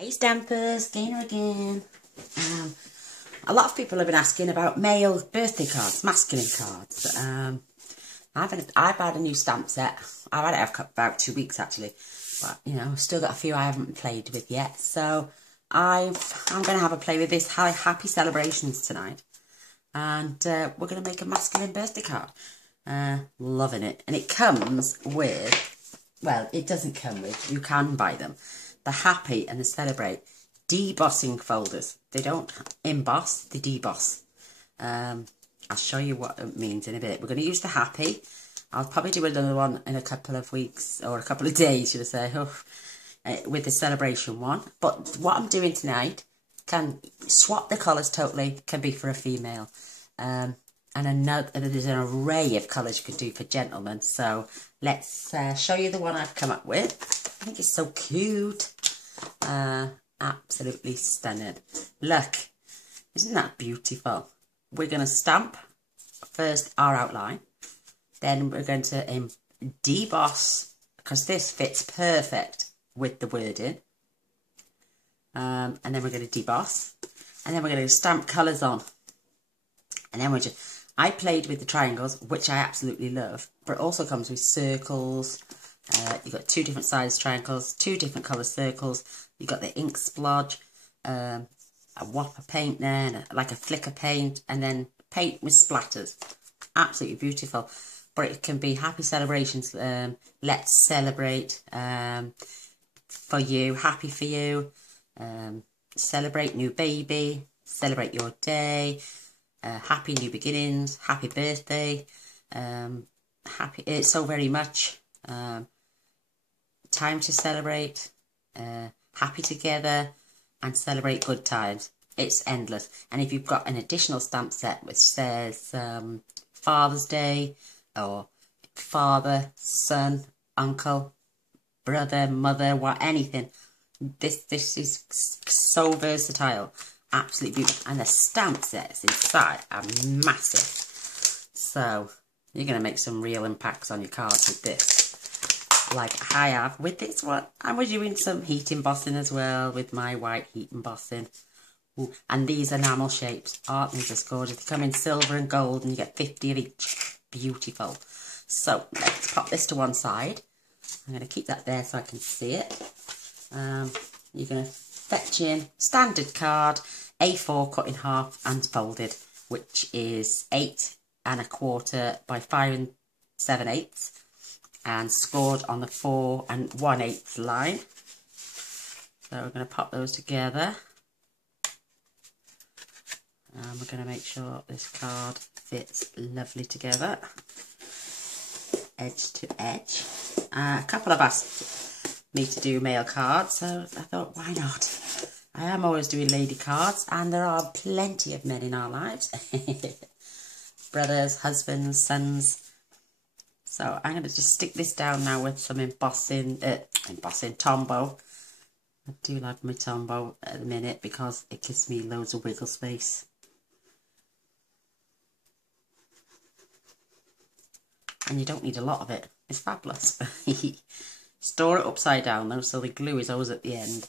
Hey Stampers, Gainer again. A lot of people have been asking about male birthday cards, masculine cards. I've had a new stamp set. I've had it for about 2 weeks actually, but you know, still got a few I haven't played with yet. So I'm going to have a play with this Happy Celebrations tonight, and we're going to make a masculine birthday card. Loving it, and it comes with, well, it doesn't come with. You can buy them. The Happy and the Celebrate debossing folders. They don't emboss, they deboss. I'll show you what it means in a bit. We're going to use the Happy. I'll probably do another one in a couple of weeks, or a couple of days, should I say, with the Celebration one. But what I'm doing tonight can swap the colours totally, can be for a female. And there's an array of colours you could do for gentlemen. So let's show you the one I've come up with. I think it's so cute. Absolutely stunning. Look, isn't that beautiful? We're going to stamp first our outline. Then we're going to deboss, because this fits perfect with the wording. And then we're going to deboss. And then we're going to stamp colours on. And then I played with the triangles, which I absolutely love. But it also comes with circles. You've got 2 different size triangles, 2 different colour circles. You've got the ink splodge, a whopper paint there, like a flicker paint, and then paint with splatters. Absolutely beautiful. But it can be Happy Celebrations, let's celebrate, for you, happy for you, celebrate new baby, celebrate your day, happy new beginnings, happy birthday, happy, so very much, time to celebrate, happy together, and celebrate good times. It's endless. And if you've got an additional stamp set which says Father's Day, or father, son, uncle, brother, mother, anything, this is so versatile. Absolutely beautiful. And the stamp sets inside are massive. So you're going to make some real impacts on your cards with this, like I have with this one. And we're doing some heat embossing as well with my white heat embossing. Ooh, and these enamel shapes, aren't they just gorgeous? They come in silver and gold, and you get 50 of each. Beautiful. So let's pop this to one side. I'm going to keep that there so I can see it. You're going to fetch in standard card, A4 cut in half and folded, which is 8 1/4 by 5 7/8, and scored on the 4 1/8 line. So we're going to pop those together, and we're going to make sure this card fits lovely together, edge to edge. A couple have asked me to do male cards, so I thought, why not? I am always doing lady cards, and there are plenty of men in our lives. Brothers, husbands, sons. So I'm going to just stick this down now with some embossing Tombow. I do like my Tombow at the minute because it gives me loads of wiggle space. And you don't need a lot of it. It's fabulous. Store it upside down though, so the glue is always at the end.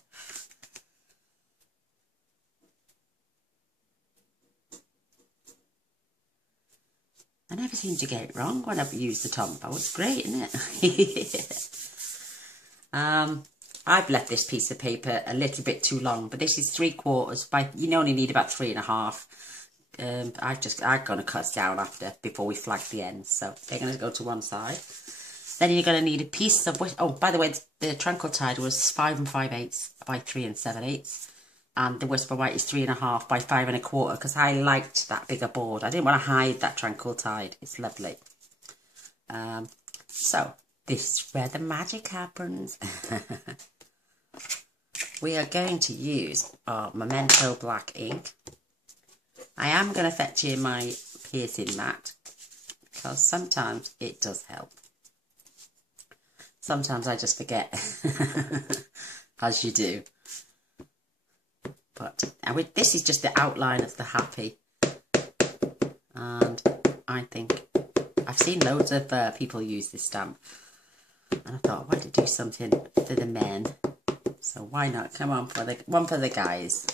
I never seem to get it wrong when I use the Tombow. It's great, isn't it? I've left this piece of paper a little bit too long, but this is 3/4 by, you only need about 3 1/2. I'm going to cut down before we flag the ends, so they're going to go to one side. Then you're going to need a piece of, oh, by the way, the Tranquil Tide was 5 5/8 by 3 7/8, and the Whisper White is 3 1/2 by 5 1/4, because I liked that bigger board. I didn't want to hide that Tranquil Tide. It's lovely. So this is where the magic happens. We are going to use our Memento black ink. I am going to fetch in my piercing mat, because sometimes it does help. Sometimes I just forget, as you do. But this is just the outline of the Happy, and I think I've seen loads of people use this stamp, and I thought, why don't I do something for the men? So why not? Come on, for the one for the guys.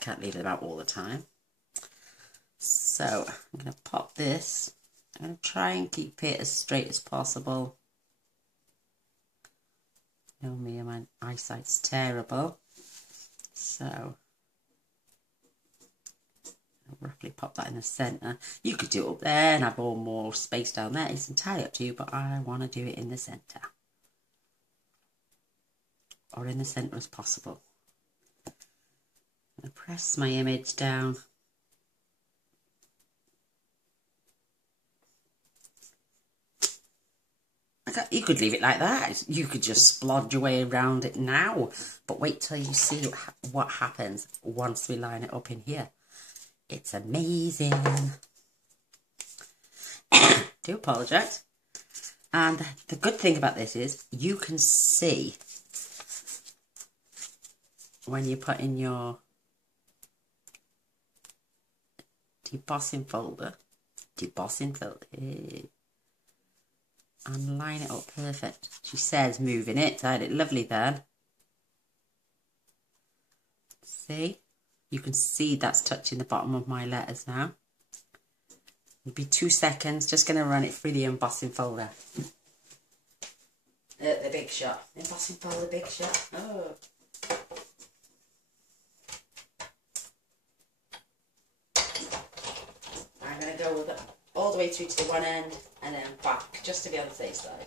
Can't leave it about all the time. So I'm going to pop this. I'm going to try and keep it as straight as possible. You know me, my eyesight's terrible. So I'll roughly pop that in the centre. You could do it up there and have all more space down there. It's entirely up to you, but I want to do it in the centre. Or in the centre as possible. I'm going to press my image down. You could leave it like that. You could just splodge your way around it now. But wait till you see what happens once we line it up in here. It's amazing. Do apologise. And the good thing about this is you can see when you put in your debossing folder, and line it up perfect. She says moving it. I had it lovely then. See? You can see that's touching the bottom of my letters now. It'll be 2 seconds. Just going to run it through the embossing folder. The big shot. Embossing folder, big shot. Oh. I'm going to go with it all the way through to the one end and then back, just to be on the safe side.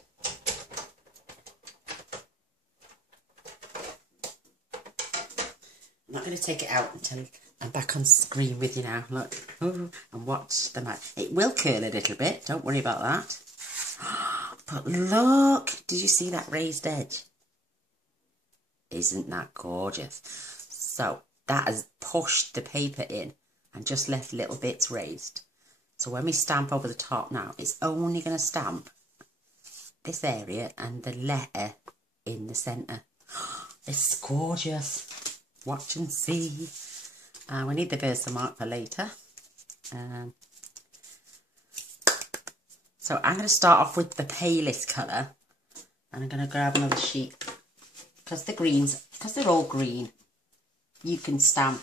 I'm not going to take it out until I'm back on screen with you now. Look, and watch the match. It will curl a little bit, don't worry about that. But look, did you see that raised edge? Isn't that gorgeous? So that has pushed the paper in and just left little bits raised. So when we stamp over the top now, it's only going to stamp this area and the letter in the centre. It's gorgeous. Watch and see. We need the Versamark for later. So I'm going to start off with the palest colour. And I'm going to grab another sheet. Because they're all green, you can stamp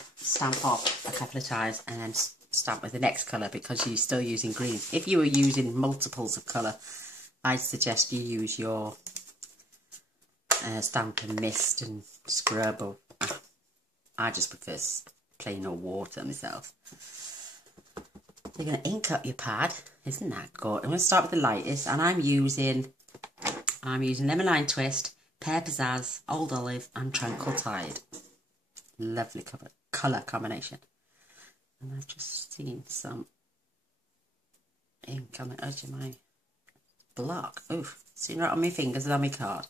off a couple of times and then stamp with the next colour because you're still using green. If you were using multiples of colour, I'd suggest you use your stampin' mist and scrub. Or I just prefer plain old water myself. You're going to ink up your pad. Isn't that good? I'm going to start with the lightest, and I'm using Lemon Lime Twist, Pear Pizzazz, Old Olive, and Tranquil Tide. Lovely colour combination. And I've just seen some ink on the edge of my block. Oof, seen right on my fingers and on my card.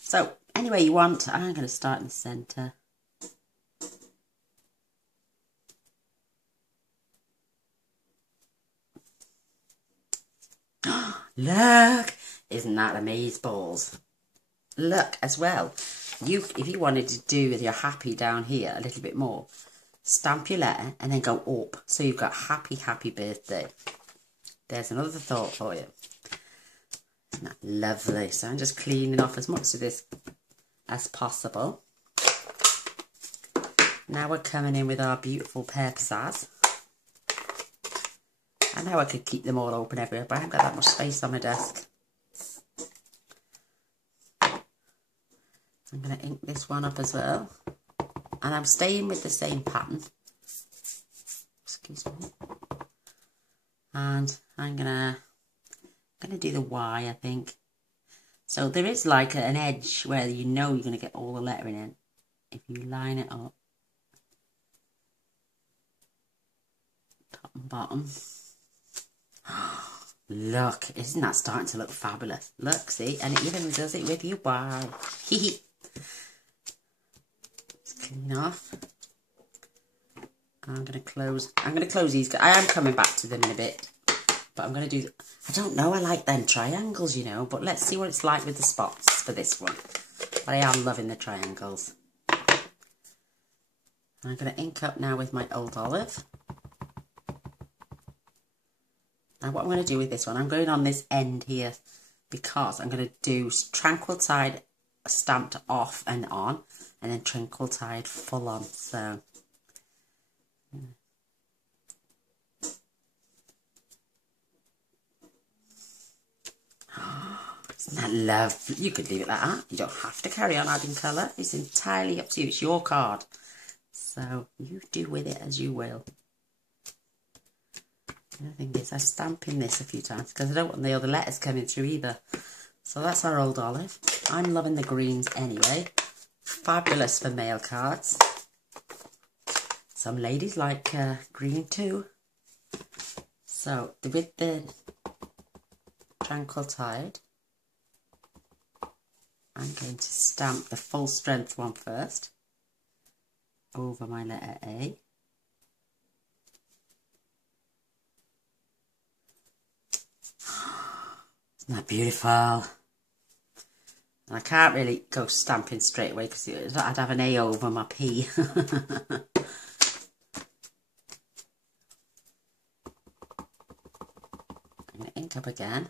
So, any way you want, I'm going to start in the centre. Look! Isn't that amazeballs? Look, as well, if you wanted to do with your happy down here a little bit more, stamp your letter and then go up. So you've got happy, happy birthday. There's another thought for you. Isn't that lovely? So I'm just cleaning off as much of this as possible. Now we're coming in with our beautiful Pear Pizzazz. I know I could keep them all open everywhere, but I haven't got that much space on my desk. I'm going to ink this one up as well. And I'm staying with the same pattern. Excuse me. And I'm going to do the Y, I think. So there is like an edge where you know you're going to get all the lettering in. If you line it up. Top and bottom. Look, isn't that starting to look fabulous? Look, see, and it even does it with you. Wow. Hee. Let's clean off. I'm gonna close these. I am coming back to them in a bit, but I'm gonna do. I don't know. I like them triangles, you know. But let's see what it's like with the spots for this one. But I am loving the triangles. I'm gonna ink up now with my Old Olive. Now what I'm going to do with this one, I'm going on this end here because I'm going to do tranquil tide stamped off and on, and then tranquil tide full on. So isn't that lovely? You could leave it like that. You don't have to carry on adding colour. It's entirely up to you. It's your card. So you do with it as you will. The other thing is I'm stamping this a few times because I don't want the other letters coming through either. So that's our old olive. I'm loving the greens anyway. Fabulous for mail cards. Some ladies like green too. So with the tranquil tide, I'm going to stamp the full strength one first over my letter A. Isn't that beautiful? And I can't really go stamping straight away because I'd have an A over my P. I'm going to ink up again.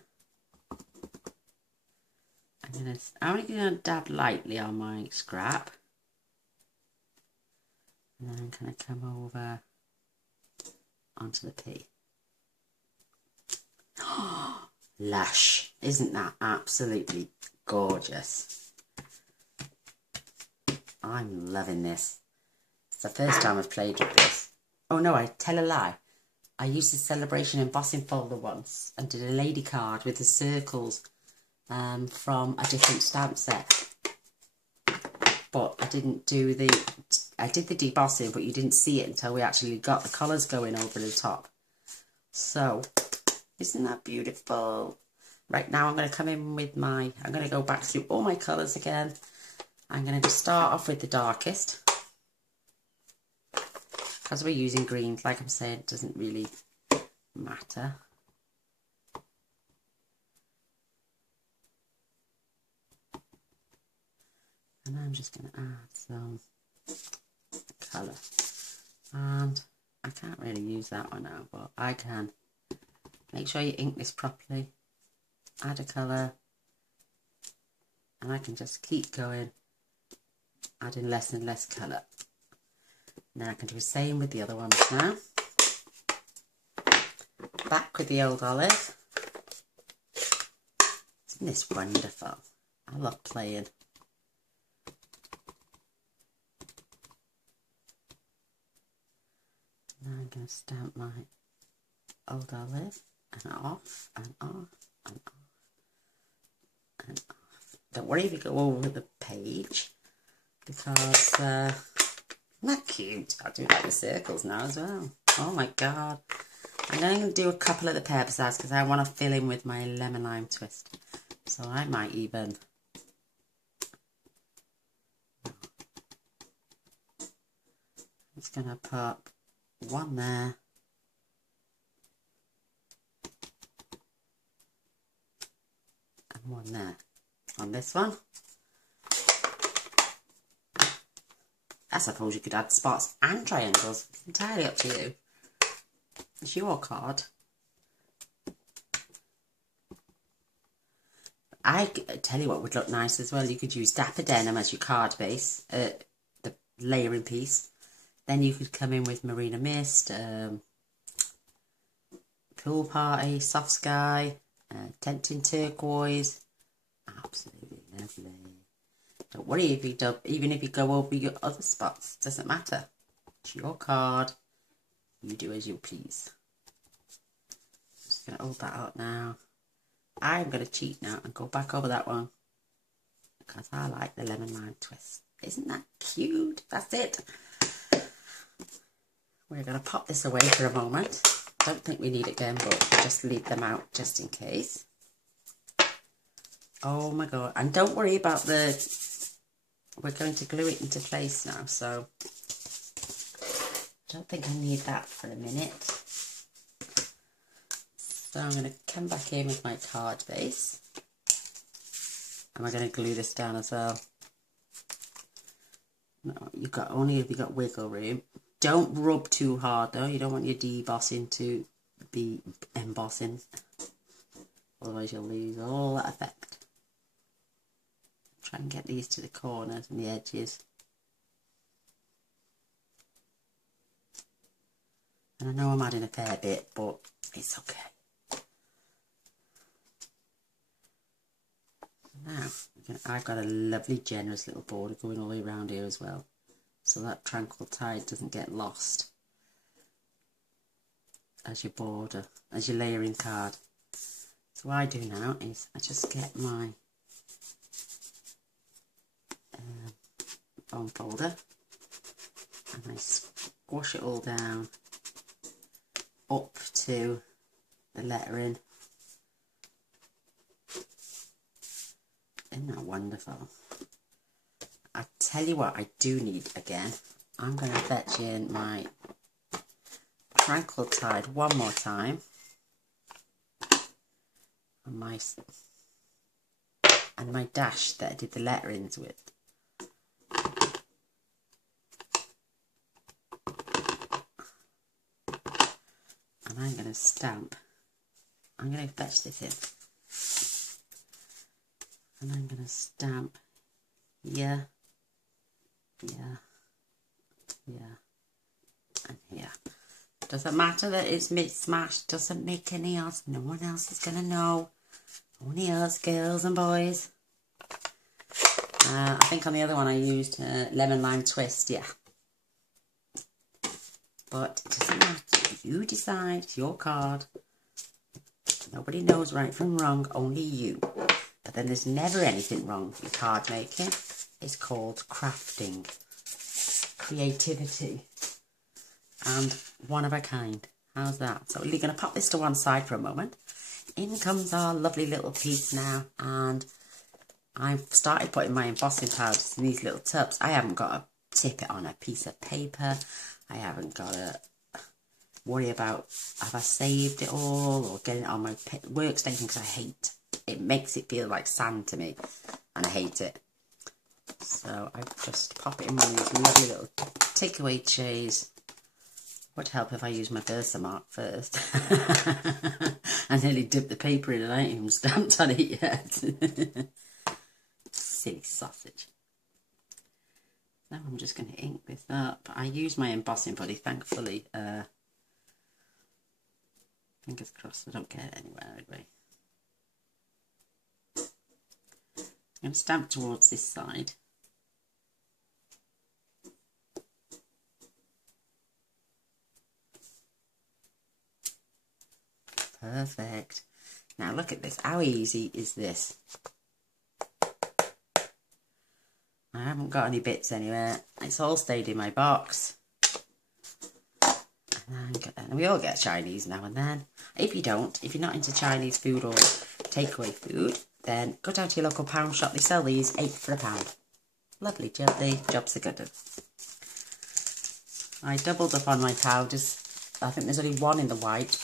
I'm only going to dab lightly on my scrap. And then I'm going to come over onto the P. Lush. Isn't that absolutely gorgeous? I'm loving this. It's the first time I've played with this. Oh no, I tell a lie. I used the Celebration embossing folder once and did a lady card with the circles from a different stamp set. But I didn't do the... I did the debossing, but you didn't see it until we actually got the colours going over the top. So, isn't that beautiful? Right, now I'm going to come in with my... I'm going to go back through all my colours again. I'm going to start off with the darkest. Because we're using green, like I'm saying, it doesn't really matter. And I'm just going to add some colour. And I can't really use that one now, but I can. Make sure you ink this properly. Add a colour. And I can just keep going, adding less and less colour. Now I can do the same with the other ones now. Back with the old olive. Isn't this wonderful? I love playing. Now I'm going to stamp my old olive and off and off and off and off. Don't worry if you go over the page because isn't that cute? I'll do like the circles now as well. Oh my god. I'm going to do a couple of the pear bazaars because I want to fill in with my lemon lime twist. So I might even... I'm just going to put one there. And one there. On this one. I suppose you could add spots and triangles. It's entirely up to you. It's your card. I tell you what would look nice as well. You could use Dapper Denim as your card base, the layering piece. Then you could come in with Marina Mist, Pool Party, Soft Sky, Tempting Turquoise. Absolutely lovely. Don't worry if you don't, even if you go over your other spots, it doesn't matter. It's your card. You do as you please. I'm just going to hold that up now. I'm going to cheat now and go back over that one because I like the lemon lime twist. Isn't that cute? That's it. We're going to pop this away for a moment. Don't think we need it again, but just leave them out just in case. Oh my god. And don't worry about the... We're going to glue it into place now, so... I don't think I need that for a minute. So I'm going to come back in with my card base. And we're going to glue this down as well. No, you've got only if you've got wiggle room. Don't rub too hard though. You don't want your debossing to be embossing otherwise you'll lose all that effect. Try and get these to the corners and the edges. And I know I'm adding a fair bit, but it's okay. Now, I've got a lovely generous little border going all the way around here as well, so that tranquil tide doesn't get lost as you border, as you're layering card. So what I do now is I just get my foam folder and I squash it all down up to the lettering. Isn't that wonderful? I tell you what I do need again. I'm going to fetch in my tranquil tide one more time. And my dash that I did the letterings with. And I'm going to stamp. I'm going to fetch this in. And I'm going to stamp here, here, here, and here. Doesn't matter that it's mismatched, doesn't make any odds. No one else is going to know. Only us, girls and boys. I think on the other one I used lemon lime twist, yeah. But it doesn't matter. You decide, it's your card. Nobody knows right from wrong, only you. But then there's never anything wrong with card making. It's called crafting, creativity, and one of a kind. How's that? So we're going to pop this to one side for a moment. In comes our lovely little piece now, and I've started putting my embossing powders in these little tubs. I haven't got to tip it on a piece of paper. I haven't got to worry about have I saved it all or getting it on my workstation, because I hate it. Makes it feel like sand to me, and I hate it. So I just pop it in one of these lovely little takeaway trays. Would help if I use my Versamark first. I nearly dipped the paper in and I ain't even stamped on it yet. Silly sausage. Now I'm just going to ink this up. I use my embossing buddy, thankfully. Fingers crossed I don't get it anywhere anyway. I'm going to stamp towards this side. Perfect. Now look at this. How easy is this? I haven't got any bits anywhere. It's all stayed in my box. And we all get Chinese now and then. If you don't, if you're not into Chinese food or takeaway food, then go down to your local pound shop. They sell these 8 for £1. Lovely, lovely. Jobs are good. I doubled up on my powders. I think there's only one in the white.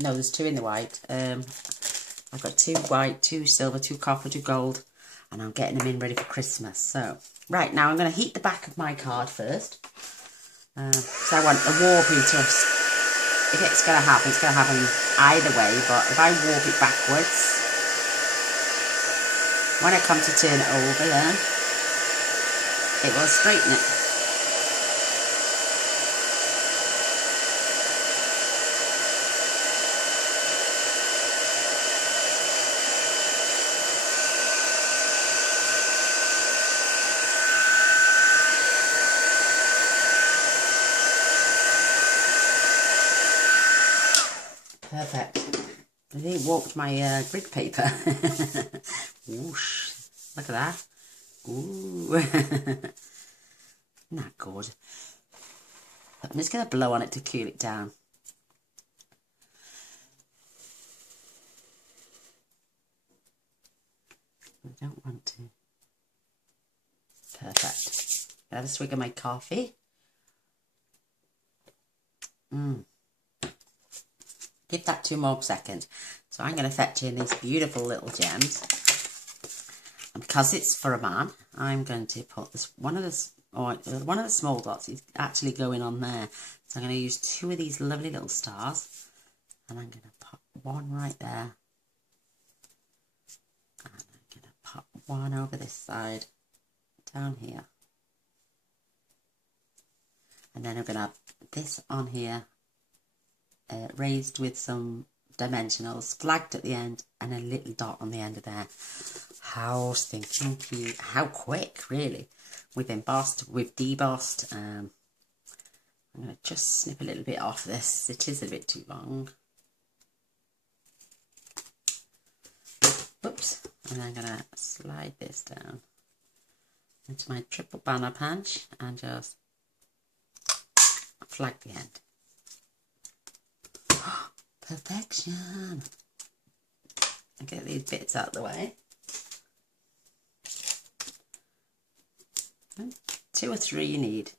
No, there's 2 in the white. I've got 2 white, 2 silver, 2 copper, 2 gold, and I'm getting them in ready for Christmas. So, right, now I'm going to heat the back of my card first. So I want the warping to, if it's going to happen either way, but if I warp it backwards, when I come to turn it over there, it will straighten it. Perfect. I think warped my grid paper. Whoosh. Look at that. Ooh. Not good. I'm just going to blow on it to cool it down. I don't want to. Perfect. I'll have a swig of my coffee. Give that 2 more seconds. So I'm going to fetch in these beautiful little gems. And because it's for a man, I'm going to put this one of the small dots is actually going on there. So I'm going to use 2 of these lovely little stars, and I'm going to put one right there, one over this side, down here. And then I'm going to have this on here, raised with some dimensionals, flagged at the end, and a little dot on the end of there. How stinking cute. How quick, really. We've embossed, we've debossed. I'm going to just snip a little bit off this. It is a bit too long. Oops. And I'm going to slide this down into my triple banner punch and just flag the end. Perfection. I'll get these bits out of the way. 2 or 3 you need.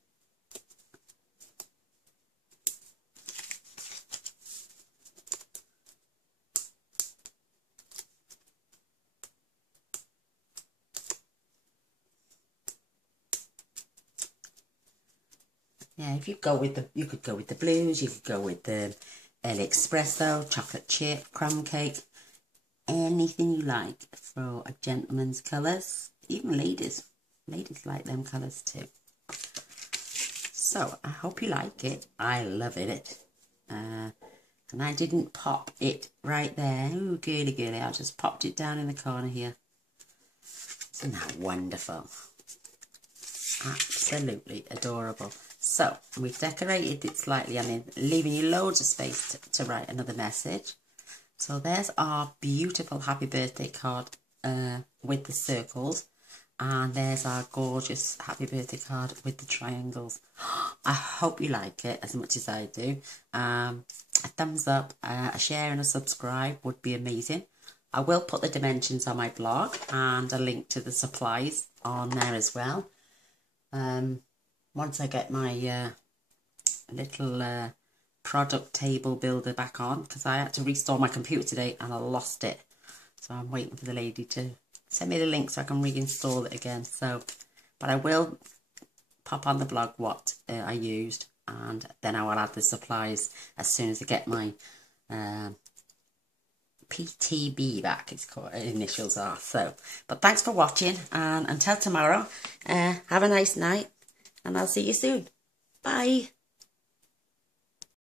Yeah, if you go with the, you could go with the blues, you could go with the El Espresso, chocolate chip, crumb cake, anything you like for a gentleman's colours. Even ladies like them colours too. So I hope you like it. I love it. And I didn't pop it right there. Ooh, girly girly. I just popped it down in the corner here. Isn't that wonderful? Absolutely adorable. So we've decorated it slightly, and then leaving you loads of space to write another message. So there's our beautiful happy birthday card with the circles, and there's our gorgeous happy birthday card with the triangles. I hope you like it as much as I do. A thumbs up, a share and a subscribe would be amazing. I will put the dimensions on my blog and a link to the supplies on there as well. Once I get my little product table builder back on, because I had to restore my computer today and I lost it. So I'm waiting for the lady to send me the link so I can reinstall it again. So, but I will pop on the blog what I used, and then I will add the supplies as soon as I get my PTB back, it's called, initials are. So, but thanks for watching, and until tomorrow, have a nice night, and I'll see you soon. Bye.